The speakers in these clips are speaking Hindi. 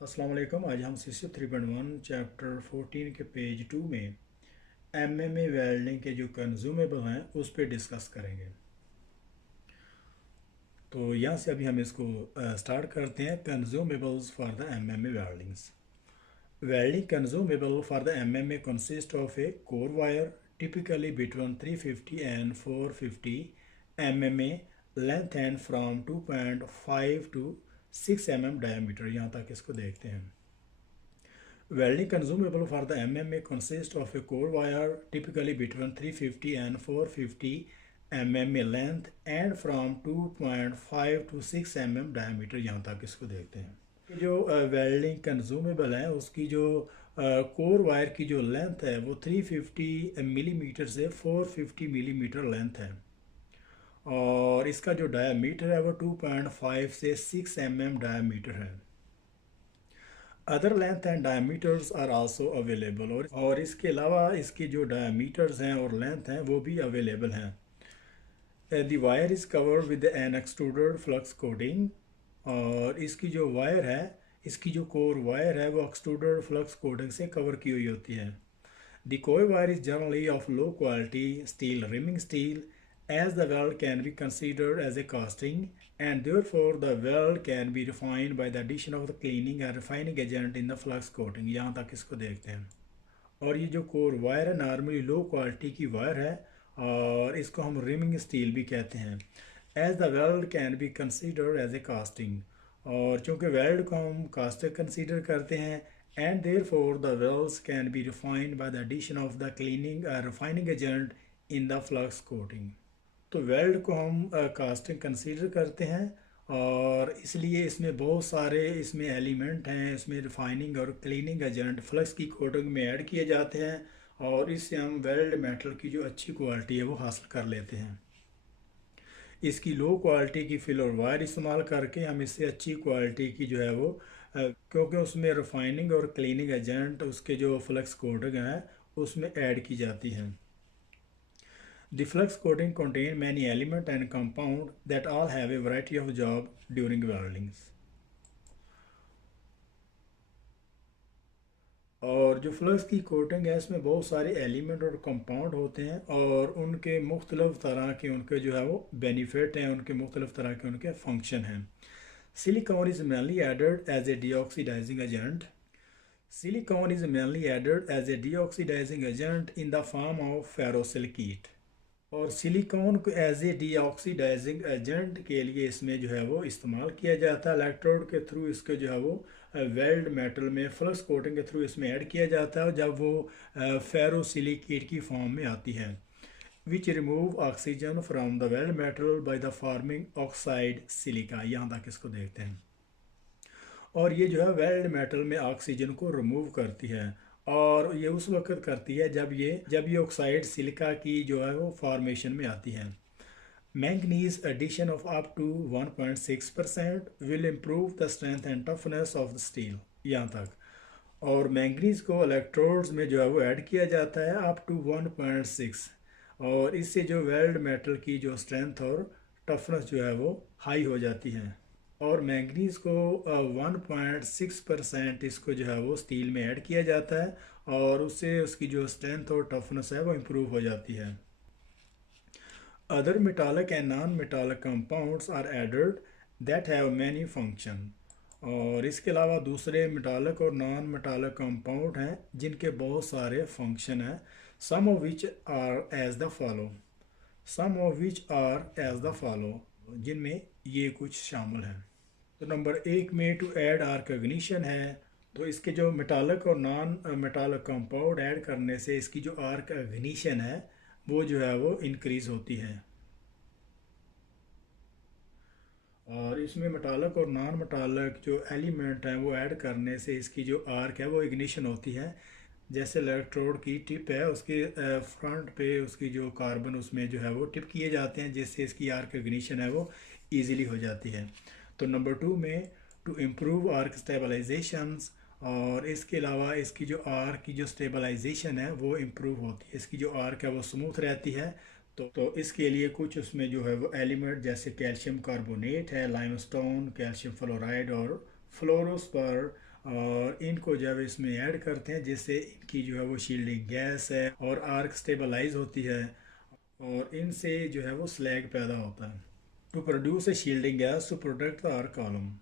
अस्सलाम वालेकुम। आज हम CC 3.1 चैप्टर 14 के पेज 2 में MMA वेल्डिंग के जो कंज्यूमेबल हैं उस पर डिस्कस करेंगे। तो यहाँ से अभी हम इसको स्टार्ट करते हैं। Consumables for the MMA weldings. Welding consumable for the MMA consist of a core wire typically between 350 and 450 MMA length and from 2.5 to 6 mm diameter। यहाँ तक इसको देखते हैं। Welding consumable for the MMA consists of a core wire typically between 350 and 450 mm length and from 2.5 to 6 mm diameter। यहाँ तक इसको देखते हैं। जो वेल्डिंग कंज्यूमेबल है उसकी जो कोर वायर की जो लेंथ है वो 350 मिलीमीटर से 450 मिलीमीटर लेंथ है और इसका जो डायामीटर है वो 2.5 से 6 mm डायामीटर है। Other length and diameters are also available और इसके अलावा इसके जो डायमीटर्स हैं और लेंथ हैं वो भी अवेलेबल हैं। The wire is covered with an extruded flux coating और इसकी जो वायर है इसकी जो कोर वायर है वो एक्सट्रूडेड फ्लक्स कोटिंग से कवर की हुई होती है। The core wire is generally of low quality steel, rimming steel, as the weld can be considered as a casting, and therefore the weld can be refined by the addition of the cleaning and refining agent in the flux coating। यहाँ तक इसको देखते हैं। और ये जो कोर वायर है नॉर्मली लो क्वालिटी की वायर है और इसको हम रिमिंग स्टील भी कहते हैं। As the weld can be considered as a casting और चूँकि वेल्ड को हम कास्टर कंसीडर करते हैं and therefore the welds can be refined by the addition of the cleaning refining agent in the flux coating। तो वेल्ड को हम कास्टिंग कंसीडर करते हैं और इसलिए इसमें बहुत सारे इसमें एलिमेंट हैं। इसमें रिफाइनिंग और क्लीनिंग एजेंट फ्लक्स की कोटिंग में ऐड किए जाते हैं और इससे हम वेल्ड मेटल की जो अच्छी क्वालिटी है वो हासिल कर लेते हैं। इसकी लो क्वालिटी की फिलर वायर इस्तेमाल करके हम इससे अच्छी क्वालिटी की जो है वो क्योंकि उसमें रिफाइनिंग और क्लीनिंग एजेंट उसके जो फ्लक्स कोटिंग है उसमें ऐड की जाती हैं। The flux coating contain many elements and compounds that all have a variety of job during weldings। और जो फ्लक्स की कोटिंग है इसमें बहुत सारे एलिमेंट और कंपाउंड होते हैं और उनके मुख्तलिफ तरह के उनके जो है वो बेनिफिट हैं, उनके मुख्तलिफ तरह के उनके फंक्शन हैं। Silicon is mainly added as a deoxidising agent. Silicon is mainly added as a deoxidizing agent in the form of ferrosilicate। और सिलिकॉन को एज ए डीऑक्सीडाइजिंग एजेंट के लिए इसमें जो है वो इस्तेमाल किया जाता है। इलेक्ट्रोड के थ्रू इसके जो है वो वेल्ड मेटल में फ्लक्स कोटिंग के थ्रू इसमें ऐड किया जाता है जब वो फेरोसिलिकेट की फॉर्म में आती है which remove oxygen from the weld metal by the forming oxide silica. यहाँ तक इसको देखते हैं। और ये जो है वेल्ड मेटल में ऑक्सीजन को रिमूव करती है और ये उस वक्त करती है जब ये ऑक्साइड सिलिका की जो है वो फॉर्मेशन में आती है। Manganese addition of up to 1.6% will improve the strength and toughness of the steel. यहाँ तक और मैंगनीज को इलेक्ट्रोड्स में जो है वो ऐड किया जाता है अप टू 1.6 और इससे जो वेल्ड मेटल की जो स्ट्रेंथ और टफनेस जो है वो हाई हो जाती है। और मैंगनीज को 1.6% इसको जो है वो स्टील में ऐड किया जाता है और उससे उसकी जो स्ट्रेंथ और टफनेस है वो इम्प्रूव हो जाती है। Other metallic and non metallic compounds are added that have many function और इसके अलावा दूसरे मेटालिक और नॉन मेटालिक कंपाउंड हैं जिनके बहुत सारे फंक्शन हैं। Some of which are as the follow जिनमें ये कुछ शामिल हैं। तो नंबर 1 में टू ऐड आर्क इग्निशन है। तो इसके जो मेटालिक और नॉन मेटालिक कंपाउंड ऐड करने से इसकी जो आर्क इग्निशन है वो जो है वो इंक्रीज़ होती है। और इसमें मेटालिक और नॉन मेटालिक जो एलिमेंट हैं वो ऐड करने से इसकी जो आर्क है वो इग्निशन होती है। जैसे इलेक्ट्रोड की टिप है उसके फ्रंट पे उसकी जो कार्बन उसमें जो है वो टिप किए जाते हैं जिससे इसकी आर्क इग्निशन है वो ईजिली हो जाती है। तो नंबर 2 में टू इम्प्रूव आर्क स्टेबलाइजेशंस और इसके अलावा इसकी जो आर्क की जो स्टेबलाइजेशन है वो इम्प्रूव होती है। इसकी जो आर्क है वो स्मूथ रहती है। तो इसके लिए कुछ उसमें जो है वो एलिमेंट जैसे कैल्शियम कार्बोनेट है, लाइमस्टोन, कैल्शियम फ्लोराइड और फ्लोरोस्पर और इनको जब इसमें ऐड करते हैं जिससे इनकी जो है वो शील्डिंग गैस है और आर्क स्टेबलाइज होती है और इनसे जो है वो स्लैग पैदा होता है। To produce a shielding gas to protect the arc column,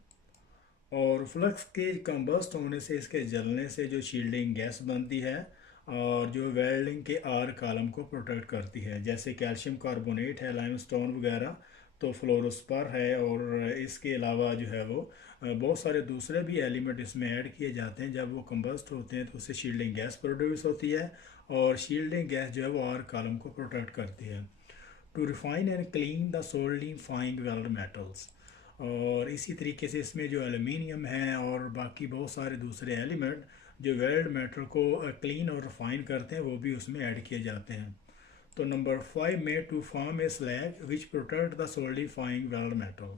और फ्लक्स के कंबस्ट होने से, इसके जलने से जो शील्डिंग गैस बनती है और जो वेल्डिंग के आर कॉलम को प्रोटेक्ट करती है, जैसे कैल्शियम कार्बोनेट है, लाइमस्टोन वगैरह, तो फ्लोरोस्पर है, और इसके अलावा जो है वो बहुत सारे दूसरे भी एलिमेंट इसमें ऐड किए जाते हैं। जब वो कंबस्ट होते हैं तो उससे शील्डिंग गैस प्रोड्यूस होती है और शील्डिंग गैस जो है वो आर कॉलम को प्रोटेक्ट करती है। To refine and clean the solidifying weld metals, और इसी तरीके से इसमें जो एलुमिनियम है और बाकी बहुत सारे दूसरे एलिमेंट जो वेल्ड मेटल को क्लीन और रिफाइन करते हैं वो भी उसमें ऐड किए जाते हैं। तो नंबर 5 में to form a slag which protect the solidifying weld metal,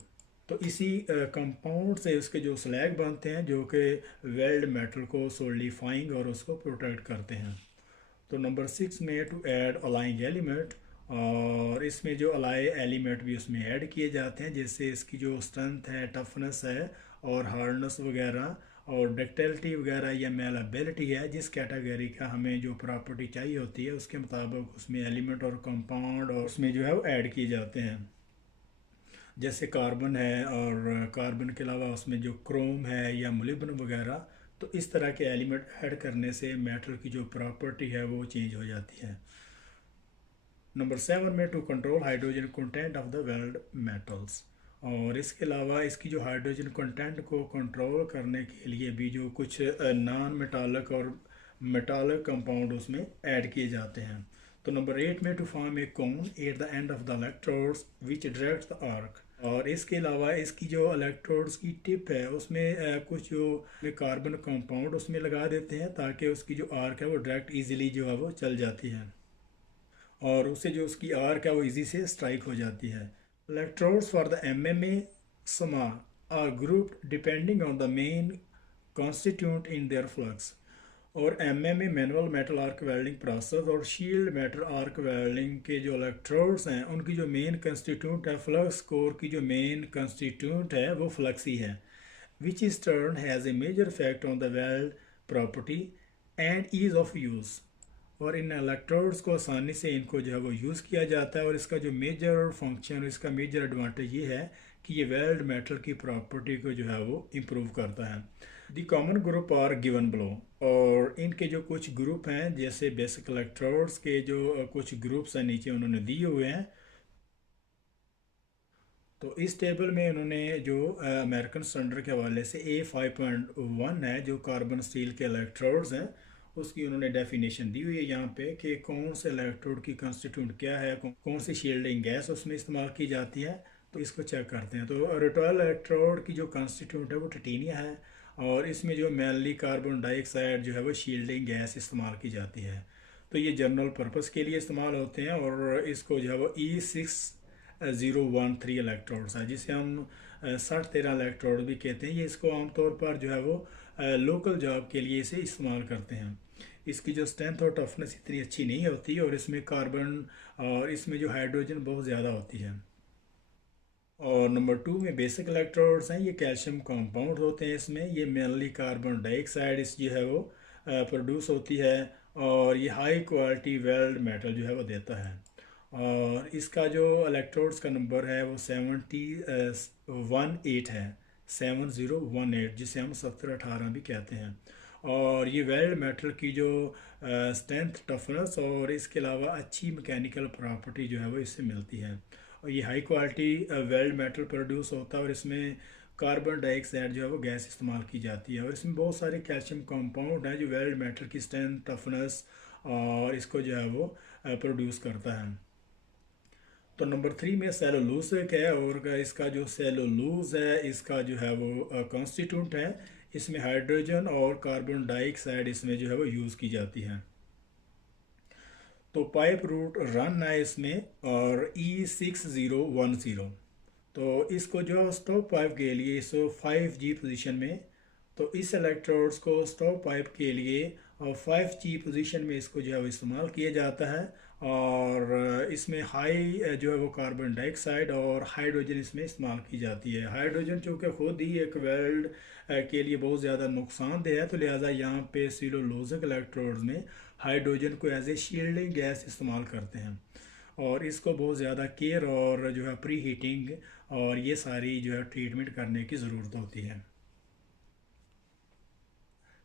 तो इसी कंपाउंड से उसके जो स्लैग बनते हैं जो कि वेल्ड मेटल को सोल्डिफाइंग और उसको प्रोटेक्ट करते हैं। तो नंबर 6 में टू ऐड अलाइंग एलिमेंट, और इसमें जो अलाई एलिमेंट भी उसमें ऐड किए जाते हैं जिससे इसकी जो स्ट्रेंथ है, टफनेस है और हार्डनेस वगैरह और डक्टिलिटी वगैरह या मेलेबिलिटी है, जिस कैटेगरी का हमें जो प्रॉपर्टी चाहिए होती है उसके मुताबिक उसमें एलिमेंट और कंपाउंड और उसमें जो है वो ऐड किए जाते हैं। जैसे कार्बन है और कार्बन के अलावा उसमें जो क्रोम है या मोलिब्डेनम वगैरह, तो इस तरह के एलिमेंट ऐड करने से मेटल की जो प्रॉपर्टी है वो चेंज हो जाती है। नंबर 7 में to control hydrogen content of the weld metals, और इसके अलावा इसकी जो हाइड्रोजन कंटेंट को कंट्रोल करने के लिए भी जो कुछ नॉन मेटालिक और मेटालिक कंपाउंड उसमें ऐड किए जाते हैं। तो नंबर 8 में to form a cone at the end of the electrodes which direct the arc, और इसके अलावा इसकी जो इलेक्ट्रोड्स की टिप है उसमें कुछ जो कार्बन कंपाउंड उसमें लगा देते हैं ताकि उसकी जो आर्क है वो डायरेक्ट इजीली जो है वो चल जाती है और उससे जो उसकी आर्क है वो इजी से स्ट्राइक हो जाती है। इलेक्ट्रोड्स फॉर द MMA समा are grouped depending on the main constituent in their flux, और MMA manual metal arc welding process और शील्ड मेटल आर्क वेल्डिंग के जो इलेक्ट्रोड्स हैं उनकी जो मेन कंस्टिट्यूंट है, फ्लक्स कोर की जो मेन कंस्टिट्यूंट है वो फ्लक्स ही है, which is turn has a major effect on the weld property and ease of use, और इन इलेक्ट्रोड्स को आसानी से इनको जो है वो यूज़ किया जाता है और इसका जो मेजर फंक्शन, इसका मेजर एडवांटेज ये है कि ये वेल्ड मेटल की प्रॉपर्टी को जो है वो इम्प्रूव करता है। The common group are given below, और इनके जो कुछ ग्रुप हैं जैसे बेसिक इलेक्ट्रोड्स के जो कुछ ग्रुप्स हैं नीचे उन्होंने दिए हुए हैं। तो इस टेबल में उन्होंने जो अमेरिकन स्टैंडर्ड के हवाले से A5.1 है जो कार्बन स्टील के इलेक्ट्रोड्स हैं उसकी उन्होंने डेफिनेशन दी हुई है यहाँ पे कि कौन से इलेक्ट्रोड की कंस्टिट्यूंट क्या है, कौन सी शील्डिंग गैस उसमें इस्तेमाल की जाती है, तो इसको चेक करते हैं। तो रिटॉयल इलेक्ट्रोड की जो कंस्टिट्यूंट है वो टिटेनिया है और इसमें जो मैनली कार्बन डाइऑक्साइड जो है वो शील्डिंग गैस इस्तेमाल की जाती है। तो ये जनरल पर्पस के लिए इस्तेमाल होते हैं और इसको जो है वो E6013 इलेक्ट्रोड्स है जिसे हम 6013 इलेक्ट्रोड भी कहते हैं। ये इसको आमतौर पर जो है वो लोकल जॉब के लिए इसे इस्तेमाल करते हैं। इसकी जो स्ट्रेंथ और टफनेस इतनी अच्छी नहीं होती और इसमें कार्बन और इसमें जो हाइड्रोजन बहुत ज़्यादा होती है। और नंबर 2 में बेसिक इलेक्ट्रोड्स हैं, ये कैल्शियम कंपाउंड होते हैं। इसमें ये मेनली कार्बन डाइऑक्साइड इस जो है वो प्रोड्यूस होती है और ये हाई क्वालिटी वेल्ड मेटल जो है वो देता है। और इसका जो इलेक्ट्रोड्स का नंबर है वो 7018 है, 7018, जिसे हम 7018 भी कहते हैं। और ये वेल्ड मेटल की जो स्ट्रेंथ, टफनेस और इसके अलावा अच्छी मैकेनिकल प्रॉपर्टी जो है वो इससे मिलती है। और ये high quality weld metal produce होता है और इसमें कार्बन डाइऑक्साइड जो है वो गैस इस्तेमाल की जाती है और इसमें बहुत सारे कैल्शियम कंपाउंड हैं जो वेल्ड मेटल की स्ट्रेंथ, टफनेस और इसको जो है वो प्रोड्यूस करता है। तो नंबर 3 में सेलुलोज है और इसका जो सेलुलोज है इसका जो है वो कॉन्स्टिट्यूंट है। इसमें हाइड्रोजन और कार्बन डाइऑक्साइड इसमें जो है वो यूज़ की जाती है। तो पाइप रूट रन है इसमें और E6010, तो इसको जो स्टॉप पाइप के लिए इस 5G पोजीशन में, तो इस इलेक्ट्रोड्स को स्टॉप पाइप के लिए और 5G पोजीशन में इसको जो है वो इस्तेमाल किया जाता है और इसमें हाई जो है वो कार्बन डाइऑक्साइड और हाइड्रोजन इसमें इस्तेमाल की जाती है। हाइड्रोजन चूँकि खुद ही एक वेल्ड के लिए बहुत ज़्यादा नुकसानदेह है, तो लिहाजा यहाँ पे सेलुलोजिक इलेक्ट्रोड्स में हाइड्रोजन को एज ए शील्डिंग गैस इस्तेमाल करते हैं और इसको बहुत ज़्यादा केयर और जो है प्री हीटिंग और ये सारी जो है ट्रीटमेंट करने की ज़रूरत होती है।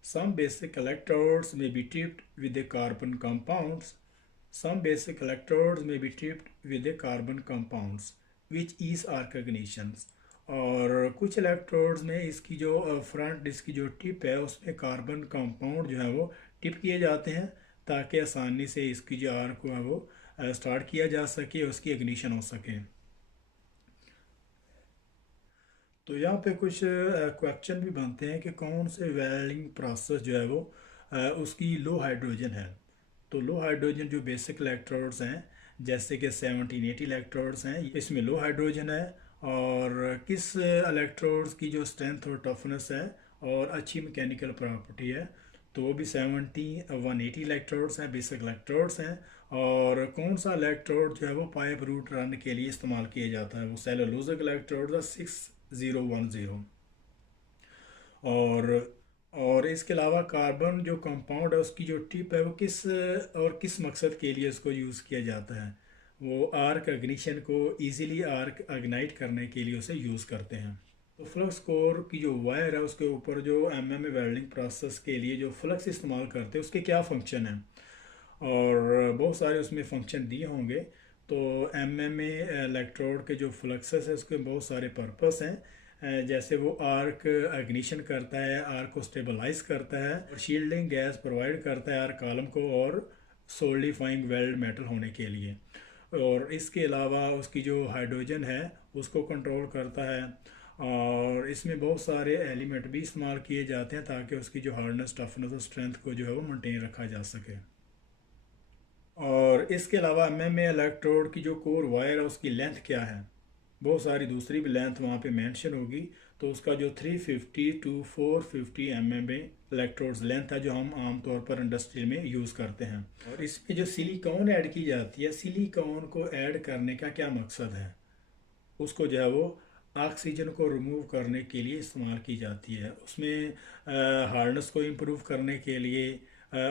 Some basic electrodes may be tipped with the carbon compounds. Some basic electrodes may be tipped with the carbon compounds, which is arc ignitions. और कुछ इलेक्ट्रोड्स में इसकी जो फ्रंट इसकी जो टिप है उसमें कार्बन कंपाउंड जो है वो टिप किए जाते हैं ताकि आसानी से इसकी जो आर्क को है वो स्टार्ट किया जा सके, उसकी इग्निशन हो सके। तो यहाँ पे कुछ क्वेश्चन भी बनते हैं कि कौन से वेल्डिंग प्रोसेस जो है वो उसकी लो हाइड्रोजन है। तो लो हाइड्रोजन जो बेसिक इलेक्ट्रोड्स हैं जैसे कि 1780 इलेक्ट्रोड्स हैं, इसमें लो हाइड्रोजन है। और किस इलेक्ट्रोड्स की जो स्ट्रेंथ और टफनेस है और अच्छी मैकेनिकल प्रॉपर्टी है, तो वो भी 180 इलेक्ट्रोड्स हैं, बेसिक इलेक्ट्रोड्स हैं। और कौन सा इलेक्ट्रोड जो है वो पाइप रूट रन के लिए इस्तेमाल किया जाता है, वो सेलुलोजिक इलेक्ट्रोड 6010। और इसके अलावा कार्बन जो कंपाउंड है उसकी जो टिप है वो किस मकसद के लिए इसको यूज़ किया जाता है, वो आर्क इग्निशन को इजीली आर्क इग्नाइट करने के लिए उसे यूज़ करते हैं। तो फ्लक्स कोर की जो वायर है उसके ऊपर जो एमएमए वेल्डिंग प्रोसेस के लिए जो फ्लक्स इस्तेमाल करते हैं उसके क्या फंक्शन है, और बहुत सारे उसमें फंक्शन दिए होंगे। तो एमएमए इलेक्ट्रोड के जो फ्लक्सेस है उसके बहुत सारे पर्पस हैं, जैसे वो आर्क इग्निशन करता है, आर्क को स्टेबलाइज करता है और शील्डिंग गैस प्रोवाइड करता है आर्क कॉलम को और सोल्डिफाइंग वेल्ड मेटल होने के लिए। और इसके अलावा उसकी जो हाइड्रोजन है उसको कंट्रोल करता है। और इसमें बहुत सारे एलिमेंट भी इस्तेमाल किए जाते हैं ताकि उसकी जो हार्डनेस, टफनेस और स्ट्रेंथ को जो है वो मेंटेन रखा जा सके। और इसके अलावा एमएमए इलेक्ट्रोड की जो कोर वायर है उसकी लेंथ क्या है, बहुत सारी दूसरी भी लेंथ वहाँ पे मेंशन होगी। तो उसका जो 350 टू 450 एमएमए इलेक्ट्रोड्स लेंथ है जो हम आमतौर पर इंडस्ट्री में यूज़ करते हैं। और इसमें जो सिलिकॉन ऐड की जाती है, सिलिकॉन को ऐड करने का क्या मकसद है, उसको जो है वो ऑक्सीजन को रिमूव करने के लिए इस्तेमाल की जाती है। उसमें हार्डनेस को इम्प्रूव करने के लिए,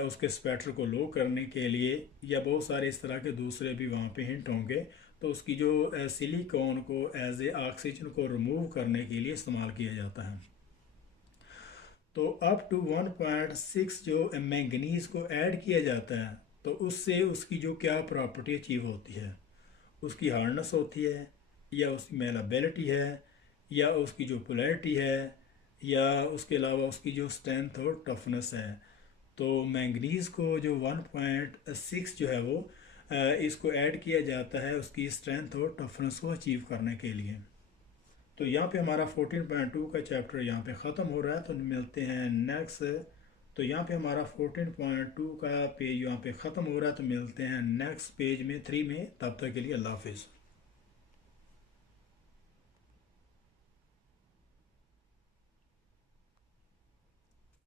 उसके स्पेक्टर को लो करने के लिए, या बहुत सारे इस तरह के दूसरे भी वहाँ पे हिंट होंगे। तो उसकी जो सिलिकॉन को एज ए ऑक्सीजन को रिमूव करने के लिए इस्तेमाल किया जाता है। तो अप टू 1.6 जो मैंगनीज को ऐड किया जाता है तो उससे उसकी जो क्या प्रॉपर्टी अचीव होती है, उसकी हार्डनेस होती है, या उसकी मेलाबिलिटी है, या उसकी जो पोलैरिटी है, या उसके अलावा उसकी जो स्ट्रेंथ और टफनेस है। तो मैंगनीज को जो 1.6 जो है वो इसको ऐड किया जाता है उसकी स्ट्रेंथ और टफनेस को अचीव करने के लिए। तो यहाँ पे हमारा 14.2 का चैप्टर यहाँ पे ख़त्म हो रहा है। तो मिलते हैं नेक्स्ट। तो यहाँ पे हमारा 14.2 का पेज यहाँ पे ख़त्म हो रहा है। तो मिलते हैं नेक्स्ट पेज में 3 में। तब तक के लिए अल्लाह हाफिज़।